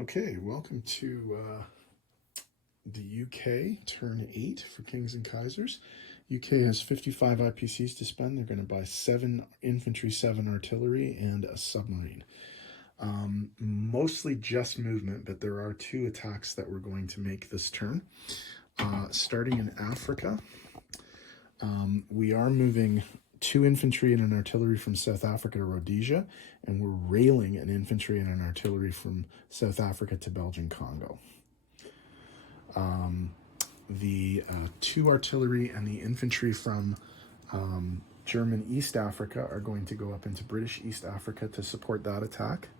Okay, welcome to the UK, turn 8 for Kings and Kaisers. UK has 55 IPCs to spend. They're going to buy 7 infantry, 7 artillery, and a submarine. Mostly just movement, but there are 2 attacks that we're going to make this turn. Starting in Africa, we are moving 2 infantry and an artillery from South Africa to Rhodesia, and we're railing an infantry and an artillery from South Africa to Belgian Congo. The 2 artillery and the infantry from German East Africa are going to go up into British East Africa to support that attack.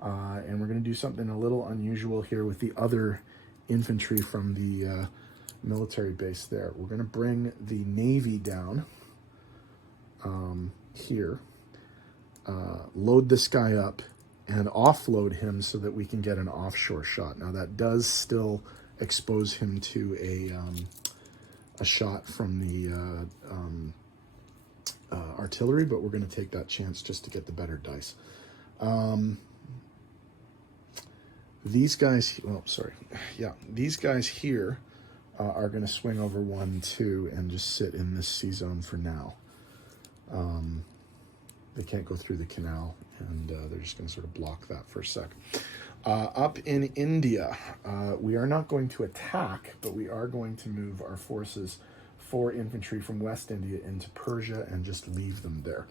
And we're going to do something a little unusual here with the other infantry from the military base there. We're going to bring the Navy down here, load this guy up, and offload him so that we can get an offshore shot. Now that does still expose him to a shot from the artillery, but we're going to take that chance just to get the better dice. These guys, these guys here are going to swing over 1, 2, and just sit in this sea zone for now. They can't go through the canal, and they're just going to sort of block that for a sec. Up in India, we are not going to attack, but we are going to move our forces, 4 infantry from West India into Persia and just leave them there.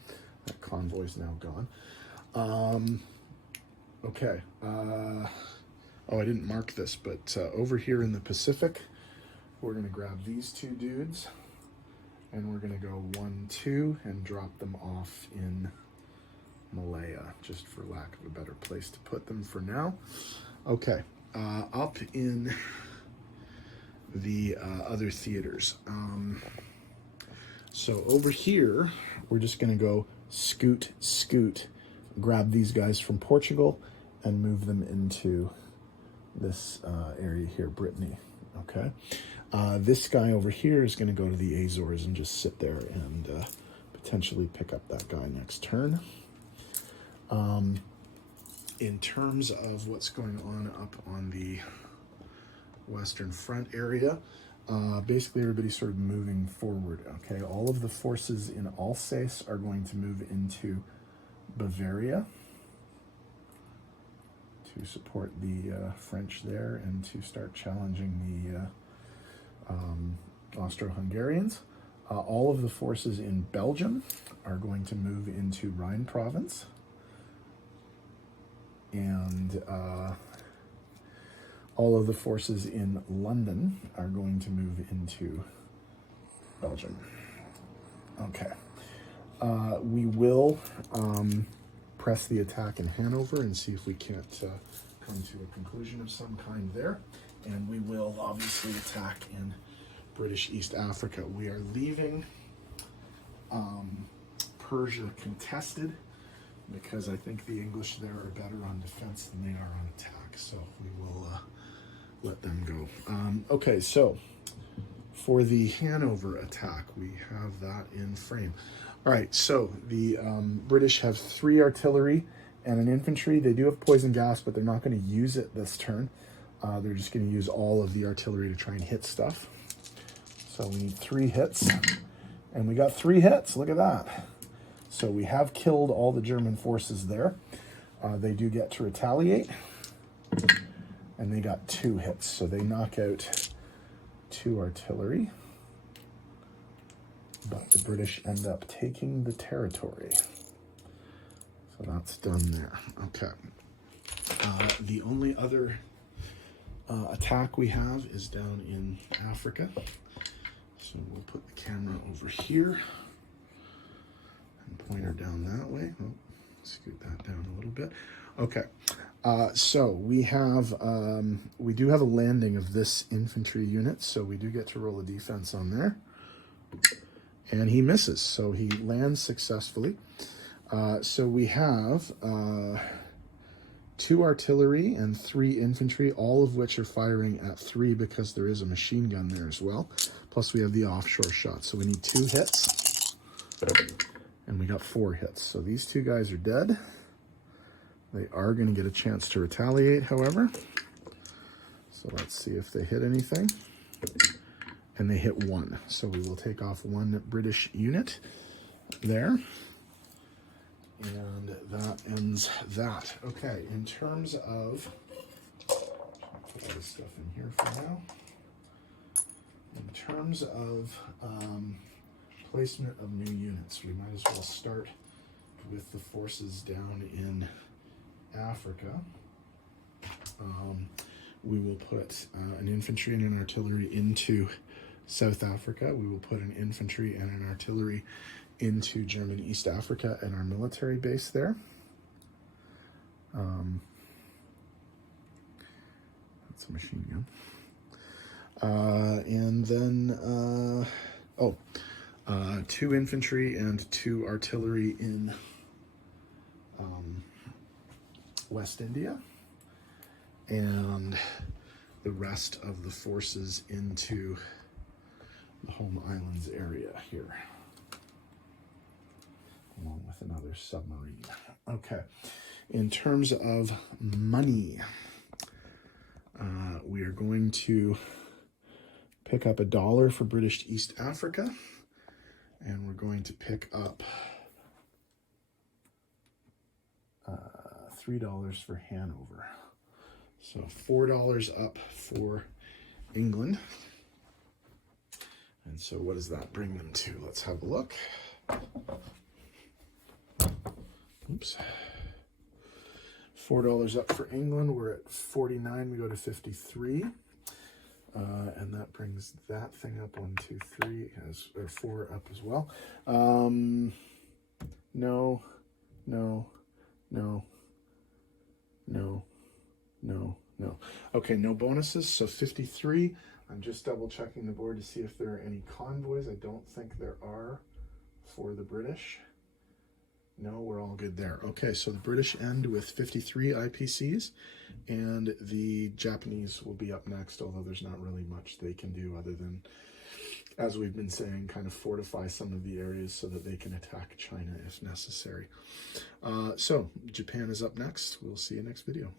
That convoy's now gone. Okay. Oh, I didn't mark this, but over here in the Pacific, we're going to grab these 2 dudes, and we're going to go 1, 2, and drop them off in Malaya, just for lack of a better place to put them for now. Okay, up in the other theaters. So over here, we're just going to go scoot, scoot, grab these guys from Portugal and move them into this area here, Brittany. Okay. This guy over here is going to go to the Azores and just sit there and potentially pick up that guy next turn. In terms of what's going on up on the Western Front area, basically everybody's sort of moving forward. Okay, all of the forces in Alsace are going to move into Bavaria to support the French there and to start challenging the Austro-Hungarians. All of the forces in Belgium are going to move into Rhine province. And all of the forces in London are going to move into Belgium. Okay. We will press the attack in Hanover and see if we can't come to a conclusion of some kind there. And we will obviously attack in British East Africa. We are leaving Persia contested, because I think the English there are better on defense than they are on attack. So we will let them go. Okay, so for the Hanover attack, we have that in frame. All right, so the British have 3 artillery and an infantry. They do have poison gas, but they're not going to use it this turn. They're just going to use all of the artillery to try and hit stuff. So we need 3 hits, and we got 3 hits. Look at that. So we have killed all the German forces there. They do get to retaliate, and they got 2 hits. So they knock out 2 artillery, but the British end up taking the territory. So that's done there. Okay. The only other attack we have is down in Africa. So we'll put the camera over here and point her down that way. Oh, scoot that down a little bit. Okay. So we do have a landing of this infantry unit, so we do get to roll a defense on there. And he misses, so he lands successfully. So we have 2 artillery and 3 infantry, all of which are firing at 3 because there is a machine gun there as well. Plus we have the offshore shot. So we need 2 hits, and we got 4 hits. So these 2 guys are dead. They are going to get a chance to retaliate, however. So let's see if they hit anything. And they hit 1. So we will take off 1 British unit there. And that ends that. Okay, in terms of, put all this stuff in here for now. In terms of placement of new units, we might as well start with the forces down in Africa. We will put an infantry and an artillery into South Africa. We will put an infantry and an artillery into German East Africa and our military base there. That's a machine gun. And then, 2 infantry and 2 artillery in West India. And the rest of the forces into the Home Islands area here, along with another submarine. Okay, in terms of money, we are going to pick up $1 for British East Africa, and we're going to pick up $3 for Hanover. So $4 up for England. And so what does that bring them to? Let's have a look. Oops. $4 up for England. We're at 49. We go to 53. And that brings that thing up 1, 2, 3, or 4 up as well. No. Okay, no bonuses, so 53. I'm just double checking the board to see if there are any convoys. I don't think there are for the British. No, we're all good there. Okay, so the British end with 53 IPCs, and the Japanese will be up next, although there's not really much they can do other than, as we've been saying, kind of fortify some of the areas so that they can attack China if necessary. So Japan is up next. We'll see you next video.